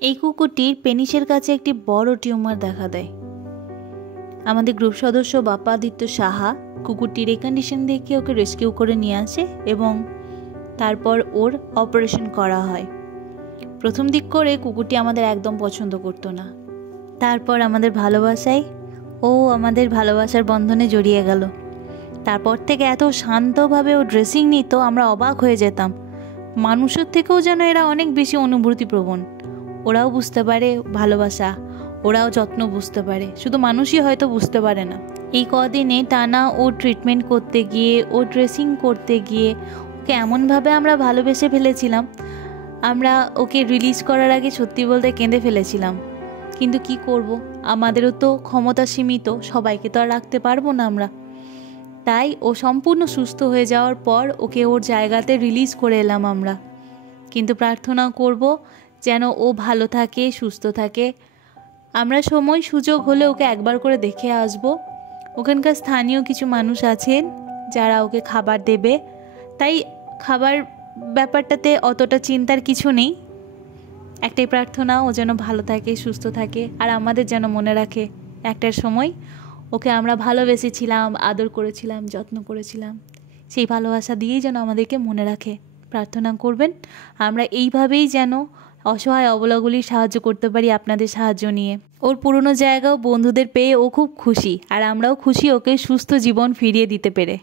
এই কুকুরটির পেনিসের কাছে একটি বড় টিউমার দেখা দেয়। আমাদের গ্রুপ সদস্য বাপ্পাদিত্য সাহা কুকুরটির এই কন্ডিশন দেখে ওকে রেস্কিউ করে নিয়ে আসে এবং তারপর ওর অপারেশন করা হয়। প্রথম দিক করে কুকুরটি আমাদের একদম পছন্দ করতো না, তারপর আমাদের ভালোবাসায় ও আমাদের ভালোবাসার বন্ধনে জড়িয়ে গেল। তারপর থেকে এত শান্তভাবে ও ড্রেসিং নিত, আমরা অবাক হয়ে যেতাম। মানুষের থেকেও যেন এরা অনেক বেশি অনুভূতিপ্রবণ। ওরাও বুঝতে পারে ভালোবাসা, ওরাও যত্ন বুঝতে পারে, শুধু মানুষই হয়তো বুঝতে পারে না। এই কদিনে টানা ও ট্রিটমেন্ট করতে গিয়ে, ও ড্রেসিং করতে গিয়ে ওকে এমনভাবে আমরা ভালোবেসে ফেলেছিলাম, আমরা ওকে রিলিজ করার আগে সত্যি বলতে কেঁদে ফেলেছিলাম। কিন্তু কি করব, আমাদেরও তো ক্ষমতা সীমিত, সবাইকে তো আর রাখতে পারবো না আমরা। তাই ও সম্পূর্ণ সুস্থ হয়ে যাওয়ার পর ওকে ওর জায়গাতে রিলিজ করে এলাম আমরা। কিন্তু প্রার্থনা করব যেন ও ভালো থাকে, সুস্থ থাকে। আমরা সময় সুযোগ হলে ওকে একবার করে দেখে আসব। ওখানকার স্থানীয় কিছু মানুষ আছেন যারা ওকে খাবার দেবে, তাই খাবার ব্যাপারটাতে অতটা চিন্তার কিছু নেই। একটাই প্রার্থনা, ও যেন ভালো থাকে, সুস্থ থাকে, আর আমাদের যেন মনে রাখে একটার সময় ওকে আমরা ভালোবেসেছিলাম, আদর করেছিলাম, যত্ন করেছিলাম। সেই ভালোবাসা দিয়েই যেন আমাদেরকে মনে রাখে। প্রার্থনা করবেন আমরা এইভাবেই যেন অসহায় অবলাগুলির সাহায্য করতে পারি আপনাদের সাহায্য নিয়ে। ওর পুরনো জায়গাও বন্ধুদের পেয়ে ও খুব খুশি, আর আমরাও খুশি ওকে সুস্থ জীবন ফিরিয়ে দিতে পেরে।